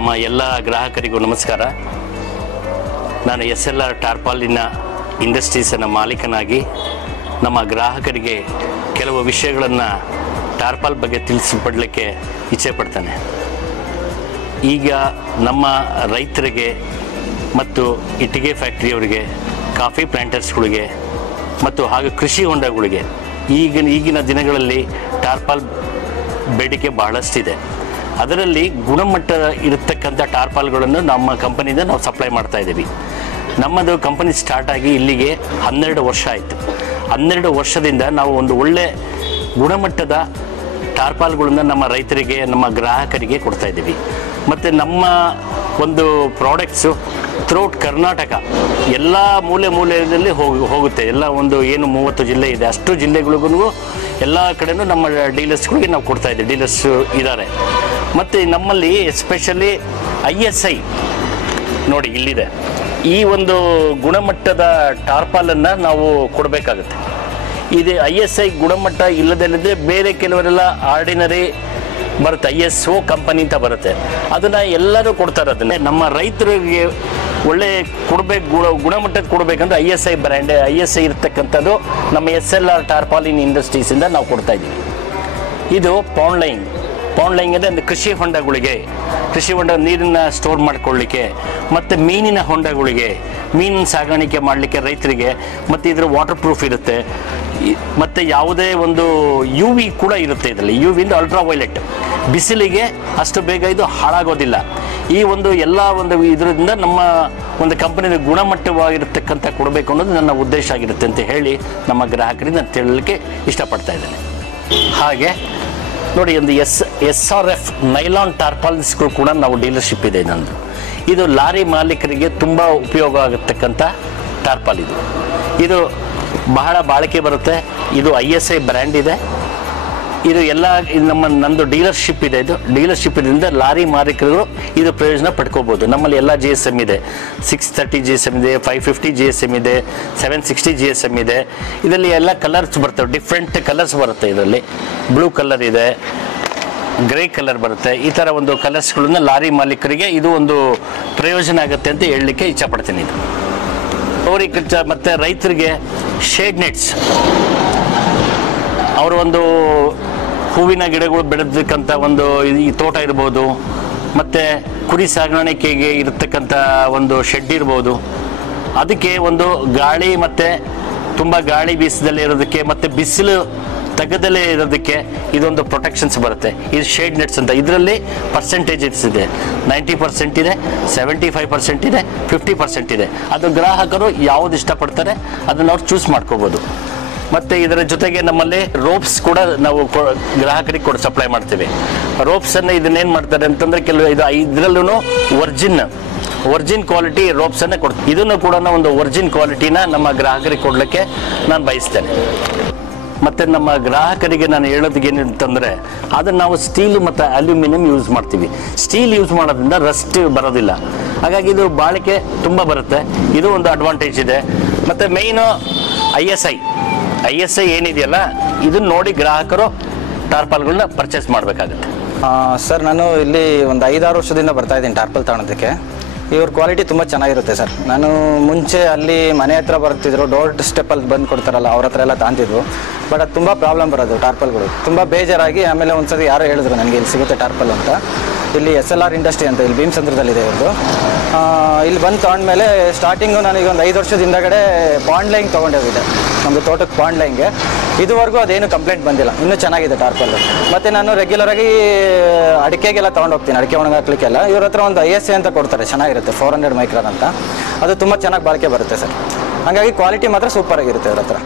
ನಮ್ಮ ಎಲ್ಲ ಗ್ರಾಹಕರಿಗೂ ನಮಸ್ಕಾರ. ನಾನು SLR ಟಾರ್ಪಾಲಿನ ಇಂಡಸ್ಟ್ರೀಸಿನ ಮಾಲೀಕನಾಗಿ ನಮ್ಮ ಗ್ರಾಹಕರಿಗೆ ಕೆಲವು ವಿಷಯಗಳನ್ನು ಟಾರ್ಪಾಲ್ ಬಗ್ಗೆ ತಿಳಿಸಿಕೊಡಲಿಕ್ಕೆ ಇಚ್ಛೆ ಪಡ್ತೇನೆ. ಈಗ ನಮ್ಮ ರೈತರಿಗೆ ಮತ್ತು ಇಟ್ಟಿಗೆ ಫ್ಯಾಕ್ಟ್ರಿಯವರಿಗೆ, ಕಾಫಿ ಪ್ಲಾಂಟರ್ಸ್ಗಳಿಗೆ ಮತ್ತು ಹಾಗೂ ಕೃಷಿ ಹೊಂಡಗಳಿಗೆ ಈಗಿನ ದಿನಗಳಲ್ಲಿ ಟಾರ್ಪಾಲ್ ಬೇಡಿಕೆ ಬಹಳಷ್ಟಿದೆ. ಅದರಲ್ಲಿ ಗುಣಮಟ್ಟ ಇರತಕ್ಕಂಥ ಟಾರ್ಪಾಲ್ಗಳನ್ನು ನಮ್ಮ ಕಂಪನಿಯಿಂದ ನಾವು ಸಪ್ಲೈ ಮಾಡ್ತಾ ಇದ್ದೀವಿ. ನಮ್ಮದು ಕಂಪನಿ ಸ್ಟಾರ್ಟ್ ಆಗಿ ಇಲ್ಲಿಗೆ 12 ವರ್ಷ ಆಯಿತು. 12 ವರ್ಷದಿಂದ ನಾವು ಒಂದು ಒಳ್ಳೆ ಗುಣಮಟ್ಟದ ಟಾರ್ಪಾಲ್ಗಳನ್ನು ನಮ್ಮ ರೈತರಿಗೆ, ನಮ್ಮ ಗ್ರಾಹಕರಿಗೆ ಕೊಡ್ತಾ ಇದ್ದೀವಿ. ಮತ್ತು ನಮ್ಮ ಒಂದು ಪ್ರಾಡಕ್ಟ್ಸು ಥ್ರೂಟ್ ಕರ್ನಾಟಕ ಎಲ್ಲ ಮೂಲೆಯಲ್ಲಿ ಹೋಗುತ್ತೆ. ಎಲ್ಲ ಒಂದು ಏನು 30 ಜಿಲ್ಲೆ ಇದೆ, ಅಷ್ಟು ಜಿಲ್ಲೆಗಳಿಗೂ ಎಲ್ಲ ಕಡೆಯೂ ನಮ್ಮ ಡೀಲರ್ಸ್ಗಳಿಗೆ ನಾವು ಕೊಡ್ತಾ ಇದ್ದೀವಿ. ಡೀಲರ್ಸ್ ಇದ್ದಾರೆ. ಮತ್ತು ನಮ್ಮಲ್ಲಿ ಎಸ್ಪೆಷಲಿ ISI ನೋಡಿ ಇಲ್ಲಿದೆ. ಈ ಒಂದು ಗುಣಮಟ್ಟದ ಟಾರ್ಪಾಲನ್ನು ನಾವು ಕೊಡಬೇಕಾಗುತ್ತೆ. ಇದು ISI ಗುಣಮಟ್ಟ ಇಲ್ಲದಲ್ಲಿದ್ದರೆ ಬೇರೆ ಕೆಲವರೆಲ್ಲ ಆರ್ಡಿನರಿ ಬರುತ್ತೆ, ISO ಕಂಪನಿ ಅಂತ ಬರುತ್ತೆ. ಅದನ್ನು ಎಲ್ಲರೂ ಕೊಡ್ತಾರೆ. ಅದನ್ನೇ ನಮ್ಮ ರೈತರಿಗೆ ಒಳ್ಳೆ ಗುಣಮಟ್ಟದ ಕೊಡಬೇಕಂದ್ರೆ ISI ಬ್ರ್ಯಾಂಡ್, ISI ಇರ್ತಕ್ಕಂಥದ್ದು ನಮ್ಮ SLR ಟಾರ್ಪಾಲಿನ್ ಇಂಡಸ್ಟ್ರೀಸಿಂದ ನಾವು ಕೊಡ್ತಾ ಇದ್ದೀವಿ. ಇದು ಪಾಂಡ್ ಲೈನ್ ಅಂದರೆ ಒಂದು ಕೃಷಿ ಹೊಂಡಗಳಿಗೆ, ಕೃಷಿ ಹೊಂಡ ನೀರನ್ನು ಸ್ಟೋರ್ ಮಾಡ್ಕೊಳ್ಳಿಕ್ಕೆ, ಮತ್ತು ಮೀನಿನ ಹೊಂಡಗಳಿಗೆ, ಮೀನಿನ ಸಾಗಾಣಿಕೆ ಮಾಡಲಿಕ್ಕೆ ರೈತರಿಗೆ. ಮತ್ತು ಇದರ ವಾಟರ್ ಪ್ರೂಫ್ ಇರುತ್ತೆ. ಮತ್ತು ಯಾವುದೇ ಒಂದು UV ಕೂಡ ಇರುತ್ತೆ ಇದರಲ್ಲಿ. UV ಅಂದರೆ ಅಲ್ಟ್ರಾ ವೈಲೆಟ್, ಬಿಸಿಲಿಗೆ ಅಷ್ಟು ಬೇಗ ಇದು ಹಾಳಾಗೋದಿಲ್ಲ. ಈ ಒಂದು ಎಲ್ಲ ಒಂದು ಇದರಿಂದ ನಮ್ಮ ಒಂದು ಕಂಪನಿಯ ಗುಣಮಟ್ಟವಾಗಿರ್ತಕ್ಕಂಥ ಕೊಡಬೇಕು ಅನ್ನೋದು ನನ್ನ ಉದ್ದೇಶ ಆಗಿರುತ್ತೆ ಅಂತ ಹೇಳಿ ನಮ್ಮ ಗ್ರಾಹಕರಿಗೆ ನಾನು ಹೇಳಲಿಕ್ಕೆ ಇಷ್ಟಪಡ್ತಾ ಇದ್ದೇನೆ. ಹಾಗೆ ನೋಡಿ, ಒಂದು SRF ನೈಲಾನ್ ಟಾರ್ಪಾಲ್ಸ್ಗಳು ಕೂಡ ನಾವು ಡೀಲರ್ಶಿಪ್ ಇದೆ ನಂದು. ಇದು ಲಾರಿ ಮಾಲೀಕರಿಗೆ ತುಂಬ ಉಪಯೋಗ ಆಗತಕ್ಕಂಥ ಟಾರ್ಪಾಲ್. ಇದು ಬಹಳ ಬಾಳಿಕೆ ಬರುತ್ತೆ. ಇದು ISI ಬ್ರ್ಯಾಂಡ್ ಇದೆ. ಇದು ಎಲ್ಲ ನಂದು ಡೀಲರ್ಶಿಪ್ ಇದೆ. ಇದು ಡೀಲರ್ಶಿಪ್ ಇದರಿಂದ ಲಾರಿ ಮಾಲೀಕರು ಇದು ಪ್ರಯೋಜನ ಪಡ್ಕೋಬೋದು. ನಮ್ಮಲ್ಲಿ ಎಲ್ಲ GSM ಇದೆ. 630 GSM ಇದೆ, 550 GSM ಇದೆ, 760 GSM ಇದೆ. ಇದರಲ್ಲಿ ಎಲ್ಲ ಕಲರ್ಸ್ ಬರ್ತವೆ, ಡಿಫ್ರೆಂಟ್ ಕಲರ್ಸ್ ಬರುತ್ತೆ. ಇದರಲ್ಲಿ ಬ್ಲೂ ಕಲರ್ ಇದೆ, ಗ್ರೇ ಕಲರ್ ಬರುತ್ತೆ. ಈ ಥರ ಒಂದು ಕಲರ್ಸ್ಗಳನ್ನ ಲಾರಿ ಮಾಲೀಕರಿಗೆ ಇದು ಒಂದು ಪ್ರಯೋಜನ ಆಗುತ್ತೆ ಅಂತ ಹೇಳಲಿಕ್ಕೆ ಇಚ್ಛಪಡ್ತೀನಿ. ಇದು ಅವರಿಗೆ ಮತ್ತು ರೈತರಿಗೆ ಶೇಡ್ ನೆಟ್ಸ್, ಅವರು ಒಂದು ಹೂವಿನ ಗಿಡಗಳು ಬೆಳೆದಕ್ಕಂಥ ಒಂದು ಈ ತೋಟ ಇರ್ಬೋದು, ಮತ್ತು ಕುರಿ ಸಾಗಾಣಿಕೆಗೆ ಇರತಕ್ಕಂಥ ಒಂದು ಶೆಡ್ ಇರ್ಬೋದು. ಅದಕ್ಕೆ ಒಂದು ಗಾಳಿ ಮತ್ತು ತುಂಬ ಗಾಳಿ ಬೀಸದಲ್ಲೇ ಇರೋದಕ್ಕೆ ಮತ್ತು ಬಿಸಿಲು ತೆಗೆದಲ್ಲೇ ಇರೋದಕ್ಕೆ ಇದೊಂದು ಪ್ರೊಟೆಕ್ಷನ್ಸ್ ಬರುತ್ತೆ. ಇದು ಶೇಡ್ ನೆಟ್ಸ್ ಅಂತ. ಇದರಲ್ಲಿ ಪರ್ಸೆಂಟೇಜಸ್ ಇದೆ. 90% ಇದೆ, 75% ಇದೆ, 50% ಇದೆ. ಅದು ಗ್ರಾಹಕರು ಯಾವುದು ಇಷ್ಟಪಡ್ತಾರೆ ಅದನ್ನು ಅವ್ರು ಚೂಸ್ ಮಾಡ್ಕೋಬೋದು. ಮತ್ತು ಇದರ ಜೊತೆಗೆ ನಮ್ಮಲ್ಲಿ ರೋಪ್ಸ್ ಕೂಡ ನಾವು ಗ್ರಾಹಕರಿಗೆ ಸಪ್ಲೈ ಮಾಡ್ತೀವಿ. ರೋಪ್ಸನ್ನು ಇದನ್ನೇನು ಮಾಡ್ತಾರೆ ಅಂತಂದರೆ ಇದರಲ್ಲೂ ವರ್ಜಿನ್ ಕ್ವಾಲಿಟಿ ರೋಪ್ಸನ್ನು ಕೊಡ್ತೀವಿ. ಇದನ್ನು ಕೂಡ ಒಂದು ವರ್ಜಿನ್ ಕ್ವಾಲಿಟಿನ ನಮ್ಮ ಗ್ರಾಹಕರಿಗೆ ಕೊಡಲಿಕ್ಕೆ ನಾನು ಬಯಸ್ತೇನೆ. ಮತ್ತು ನಮ್ಮ ಗ್ರಾಹಕರಿಗೆ ನಾನು ಹೇಳೋದಕ್ಕೆ ಏನಂತಂದರೆ, ಅದನ್ನು ನಾವು ಸ್ಟೀಲ್ ಮತ್ತು ಅಲ್ಯೂಮಿನಿಯಂ ಯೂಸ್ ಮಾಡ್ತೀವಿ. ಸ್ಟೀಲ್ ಯೂಸ್ ಮಾಡೋದ್ರಿಂದ ರಸ್ಟ್ ಬರೋದಿಲ್ಲ. ಹಾಗಾಗಿ ಇದು ಬಾಳಿಕೆ ತುಂಬ ಬರುತ್ತೆ. ಇದು ಒಂದು ಅಡ್ವಾಂಟೇಜ್ ಇದೆ. ಮತ್ತು ಮೇಯ್ನು ISI ಏನಿದೆಯಲ್ಲ, ಇದನ್ನು ನೋಡಿ ಗ್ರಾಹಕರು ಟಾರ್ಪಾಲ್ಗಳನ್ನ ಪರ್ಚೇಸ್ ಮಾಡಬೇಕಾಗುತ್ತೆ. ಸರ್, ನಾನು ಇಲ್ಲಿ ಒಂದು 5-6 ವರ್ಷದಿಂದ ಬರ್ತಾ ಇದ್ದೀನಿ ಟಾರ್ಪಲ್ ತಗೊಳೋದಕ್ಕೆ. ಇವ್ರ ಕ್ವಾಲಿಟಿ ತುಂಬ ಚೆನ್ನಾಗಿರುತ್ತೆ ಸರ್. ನಾನು ಮುಂಚೆ ಅಲ್ಲಿ ಮನೆ ಹತ್ರ ಬರ್ತಿದ್ರು, ಡೋರ್ ಸ್ಟೆಪ್ಪಲ್ಲಿ ಬಂದು ಕೊಡ್ತಾರಲ್ಲ, ಅವ್ರ ಹತ್ರ ಎಲ್ಲ ತಾಂತಿದ್ರು. ಬಟ್ ಅದು ತುಂಬ ಪ್ರಾಬ್ಲಮ್ ಬರೋದು ಟಾರ್ಪಲ್ಗಳು. ತುಂಬ ಬೇಜಾರಾಗಿ ಆಮೇಲೆ ಒಂದ್ಸರಿ ಯಾರೋ ಹೇಳಿದ್ರು ನನಗೆ ಇಲ್ಲಿ ಸಿಗುತ್ತೆ ಟಾರ್ಪಲ್ ಅಂತ. ಇಲ್ಲಿ SLR ಇಂಡಸ್ಟ್ರಿ ಅಂತ ಇಲ್ಲಿ ಭೀಮಸಂದ್ರದಲ್ಲಿದೆ ಇವ್ರದ್ದು. ಇಲ್ಲಿ ಬಂದು ತೊಗೊಂಡ್ಮೇಲೆ ಸ್ಟಾರ್ಟಿಂಗು ನನಗೆ ಒಂದು 5 ವರ್ಷದ ಹಿಂದಗಡೆ ಪಾಂಡ್ ಲೈನ್ ತೊಗೊಂಡೋಗಿದೆ, ನಮ್ಮದು ತೋಟಕ್ಕೆ ಪಾಂಡ್ ಲೈನ್ಗೆ. ಇದುವರೆಗೂ ಅದೇನು ಕಂಪ್ಲೇಂಟ್ ಬಂದಿಲ್ಲ. ಇನ್ನೂ ಚೆನ್ನಾಗಿದೆ ಟಾರ್ಪಲ್. ಮತ್ತು ನಾನು ರೆಗ್ಯುಲರಾಗಿ ಅಡಿಕೆಗೆಲ್ಲ ತೊಗೊಂಡೋಗ್ತೀನಿ, ಅಡಿಕೆ ಒಣಗಾಕ್ಲಿಕ್ಕೆಲ್ಲ. ಇವ್ರ ಹತ್ರ ಒಂದು ISI ಅಂತ ಕೊಡ್ತಾರೆ, ಚೆನ್ನಾಗಿರುತ್ತೆ, 400 ಮೈಕ್ರಾನ್ ಅಂತ. ಅದು ತುಂಬ ಚೆನ್ನಾಗಿ ಬಾಳಿಕೆ ಬರುತ್ತೆ ಸರ್. ಹಾಗಾಗಿ ಕ್ವಾಲಿಟಿ ಮಾತ್ರ ಸೂಪರಾಗಿರುತ್ತೆ ಇವ್ರ ಹತ್ರ.